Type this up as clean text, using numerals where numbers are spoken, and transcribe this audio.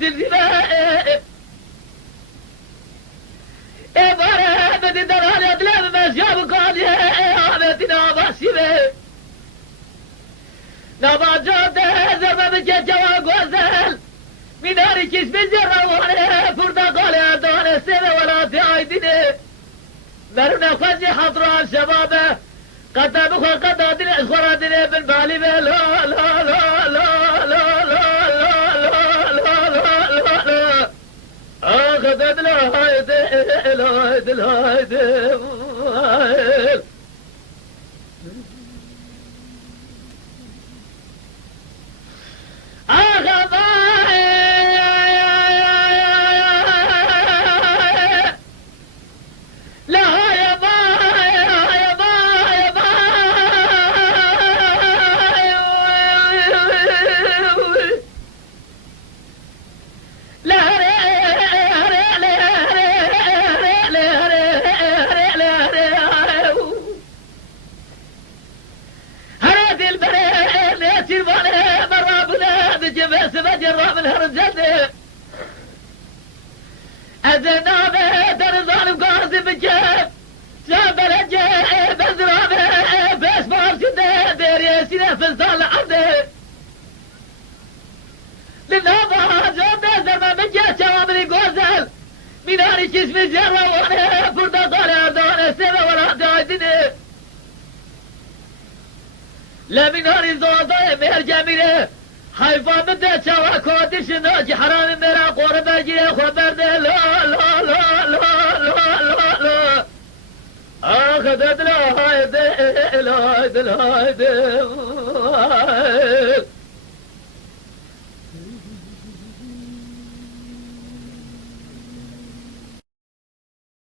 سلسلة باره بدي دران ادلم مشياب قاضي عمتنا باشيبه نباجات زربه بچه جوا گوزل میناری کشم جروانه پردقال اردان سنه ولاتی آیدینه مرون خوزی حضران شبابه قطع بخور قطع دین اشخورا دینه بن بالی به لا لا لا لا لا لا آخذت الهايدة الهايدة الهايدة جرب الهرجة أزنابه درزان قارزي بجيب شاب الجيب أزرابه بيش بارشده ديري سينة فزال عرده لنابا جوده زرما بجيب شوامري قوزل ميناري كشمي جروانه فردا قال أردان سيبه ولا دايدينه لا ميناري زوزه مهر جميله حيفان بده شوا كودش ناجي حرام مرا قرب اجي خبر ده لا لا لا لا لا لا لا اخذت لا هايده لا هايده